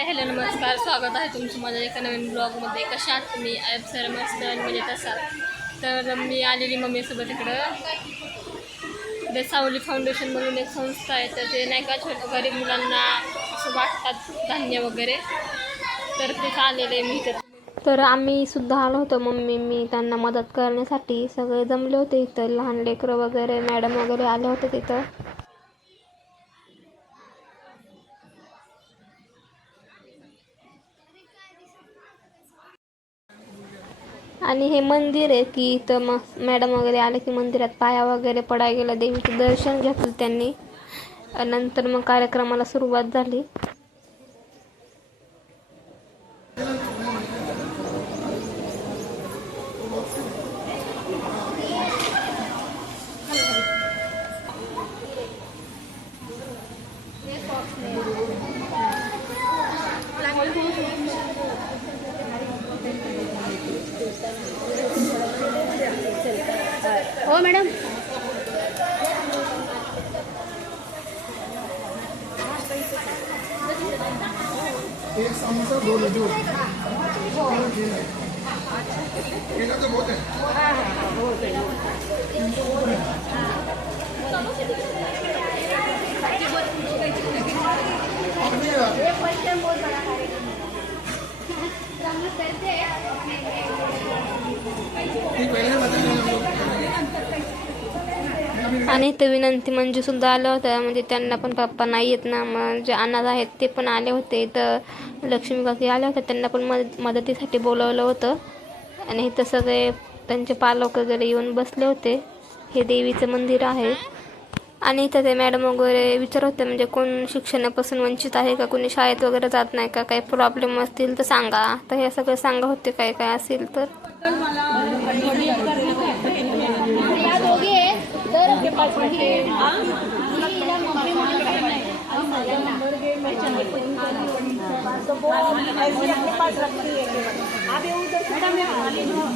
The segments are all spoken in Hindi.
हॅलो नमस्कार स्वागत आहे तुमचं माझ्या एका नवीन ब्लॉगमध्ये कशा आहात तुम्ही? ॲप सर मस्त म्हणजे तसा तर मी आलेली मम्मीसोबत इकडं. ते सावली फाउंडेशन म्हणून एक संस्था आहे. तर ते नाही का छोट्या गरीब मुलांना असं वाटतात धान्य वगैरे. तर ते आलेले मी तर तर आम्ही सुद्धा आलो होतो मम्मी. मी त्यांना मदत करण्यासाठी सगळे जमले होते इथं. लहान लेकरं वगैरे मॅडम वगैरे आले होते तिथं. आणि हे मंदिर आहे की इथं मग मॅडम वगैरे आले की मंदिरात पाया वगैरे पडाय गेला देवीचं दर्शन घेतलं त्यांनी. नंतर मग कार्यक्रमाला सुरुवात झाली. हो मॅडम। एक समोसा दो लड्डू। केला तो बहुत है। ठीक आणि इथं विनंती म्हणजे सुद्धा आल्या होत्या म्हणजे त्यांना पण पप्पा नाही येत ना मग जे अनाथ आहेत ते पण आले होते. तर लक्ष्मी काकी आल्या होत्या त्यांना पण मद मदतीसाठी बोलवलं होतं. आणि इथं सगळे त्यांचे पालक वगैरे येऊन बसले होते. हे देवीचं मंदिर आहे. आणि इथं ते मॅडम वगैरे विचार होते म्हणजे कोण शिक्षणापासून वंचित आहे का कोणी शाळेत वगैरे जात नाही का काही प्रॉब्लेम असतील तर सांगा. तर हे सगळं सांगा होते काय काय असेल तर. तर ही- हिला मम्मी म्हणून करणार. आणि सगळ्यांना.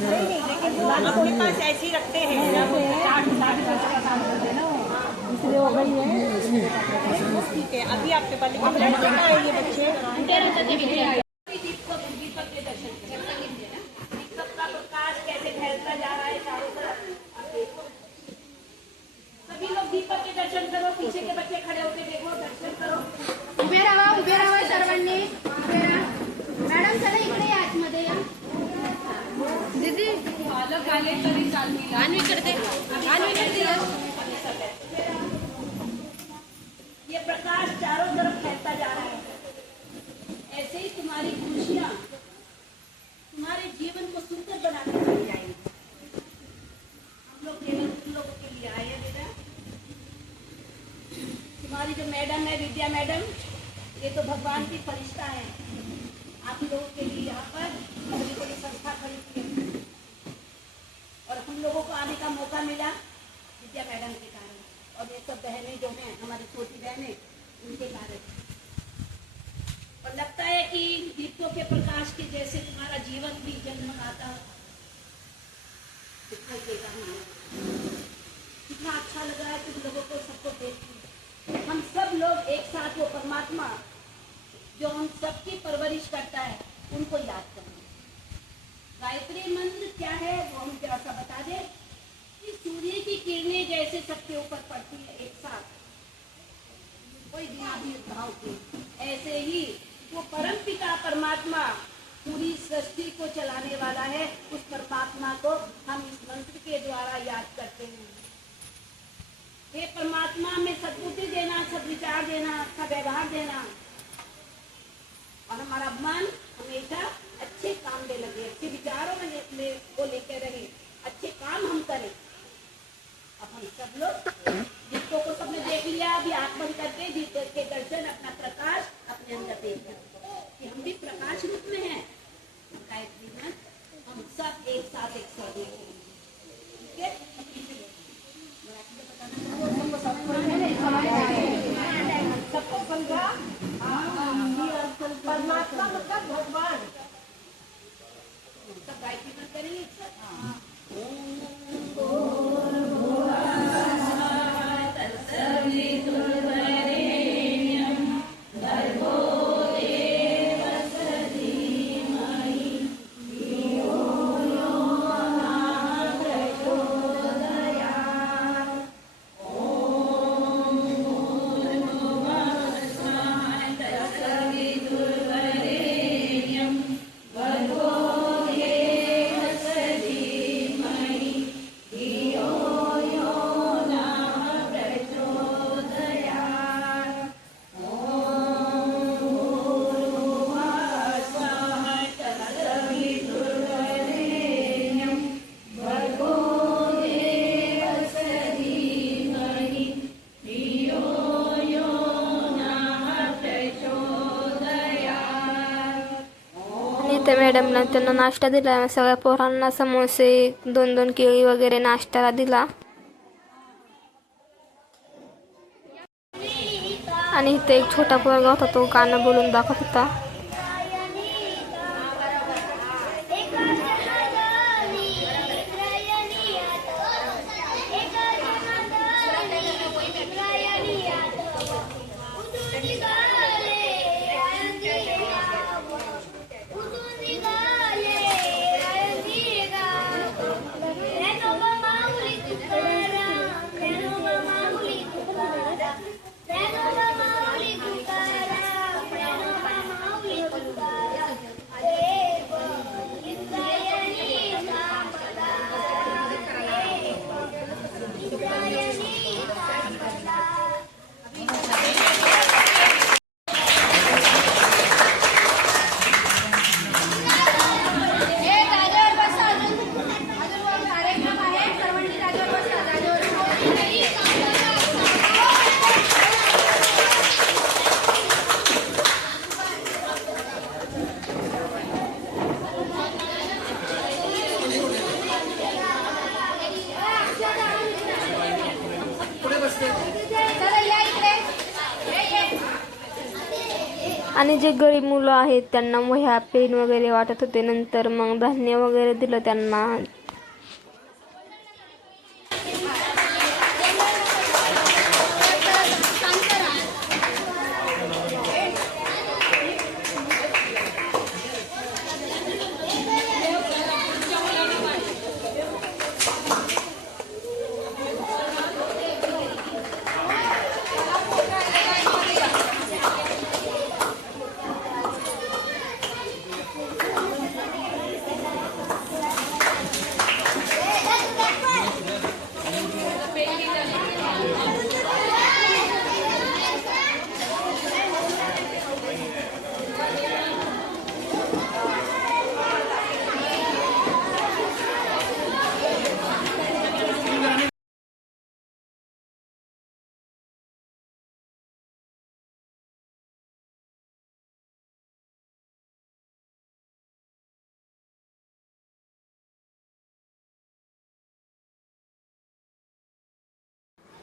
अपने पास ऐसी रखते हैं। ठीक है अभी आपके पास लेकिन लड़के का है ये बच्चे सबका प्रकाश कैसे फैलता जा रहा है चारों तरफ़ आप देखो सभी लोग दीपक के दर्शन करो पीछे के बच्चे खड़े होकर देखो दर्शन करो उभे राहा उभे राहा सर्वांनी उभे राहा मॅडम चला इकडे या आतमध्ये या दीदी आणि इकडे आणि इकडे ये प्रकाश चारों तरफ़ फैलता जा रहा है। ऐसे ही तुम्हारी खुशियाँ तुम्हारे जीवन को सुंदर बनाते चली जाएँगी। हम लोग केवल तुम लोगों के लिए आए हैं बेटा। तुम्हारी जो मैडम है विद्या मैडम ये तो भगवान की फरिश्ता है। आप लोगों के लिए यहाँ पर बड़ी बड़ी संस्था खड़ी की है और हम लोगों को आने का मौका मिला विद्या मैडम के कारण। और ये सब बहनें जो हैं, हमारी छोटी बहनें, उनके कारण। और लगता है कि दीपों के प्रकाश के जैसे तुम्हारा जीवन भी जगमगाता कितना अच्छा लग है तुम लोगों को सबको देख के हम सब लोग एक साथ वो परमात्मा जो हम सबकी परवरिश करता है उनको याद करें गायत्री मंत्र क्या है वो हम जरा सा बता दें कि सूर्य की किरणें जैसे सबके ऊपर पड़ती है एक साथ कोई बिना भेदभाव के ऐसे ही वो परम पिता परमात्मा पूरी सृष्टि को चलाने वाला है। उस परमात्मा को हम इस मंत्र के द्वारा याद करते हैं। हे परमात्मा में सद्बुद्धि देना सदविचार देना अच्छा व्यवहार देना। और हमारा मन हमेशा अच्छे काम में लगे, अच्छे विचारों में ले- को लेकर रहे, अच्छे काम हम करें। अब हम सब लोग जिसको को सबने देख बंद करके जिस के दर्शन अपना प्रकाश अपने अंदर देख कि हम भी प्रकाश रूप में हैं। हम सब एक साथ एक साथ मॅडमना त्यांना नाश्ता दिला. सगळ्या पोरांना समोसे दोन दोन केळी वगैरे नाश्त्याला दिला. आणि इथे एक छोटा पोरगा होता तो गाणं बोलून दाखवत होता. आणि जे गरीब मुलं आहेत त्यांना वह्या पेन वगैरे वाटत होते. नंतर मग धान्य वगैरे दिलं त्यांना. Yeah.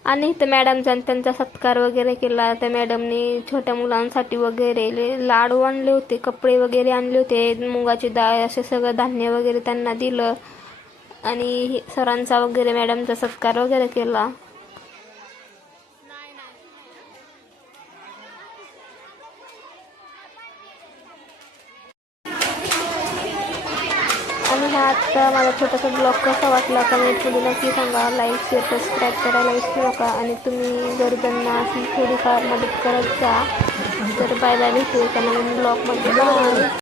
आणि इथं मॅडमचा आणि त्यांचा सत्कार वगैरे केला. त्या मॅडमनी छोट्या मुलांसाठी वगैरे लाडू आणले होते कपडे वगैरे आणले होते. मुगाची डाळ असे सगळं धान्य वगैरे त्यांना दिलं. आणि सरांचा वगैरे मॅडमचा सत्कार वगैरे केला. आणि हा आजचा माझा छोटासा ब्लॉग कसा वाटला तुम्ही नक्की सांगा. लाईक शेअर सबस्क्राईब करायला विसरू नका आणि तुम्ही गरजांना अशी थोडीफार मदत करत जा तर बाय बाय भेटू एका नवीन ब्लॉगमध्ये बाय